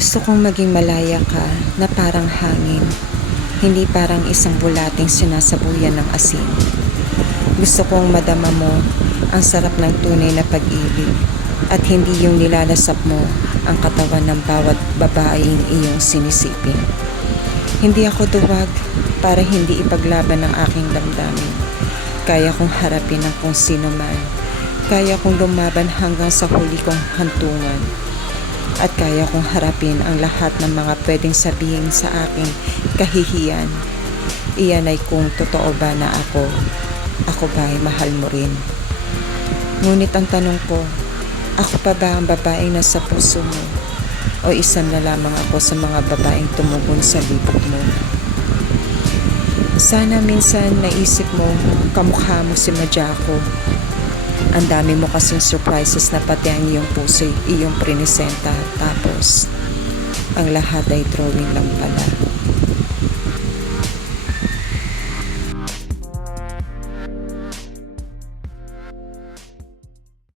Gusto kong maging malaya ka na parang hangin, hindi parang isang bulating sinasabuyan ng asin. Gusto kong madama mo ang sarap ng tunay na pag-ibig at hindi yung nilalasap mo ang katawan ng bawat babaeng iyong sinisipin. Hindi ako duwag para hindi ipaglaban ang aking damdamin. Kaya kong harapin ang kung sino man. Kaya kong lumaban hanggang sa huli kong hantungan. At kaya kong harapin ang lahat ng mga pwedeng sabihin sa aking kahihiyan. Iyan ay kung totoo ba na ako ba ay mahal mo rin. Ngunit ang tanong ko, ako pa ba ang babaeng nasa puso mo? O isa na lamang ako sa mga babaeng tumugon sa libot mo? Sana minsan naisip mo, kamukha mo si Majako. Ang dami mo kasing surprises na pati ang iyong puso iyong prinisenta. Tapos, ang lahat ay drawing lang pala.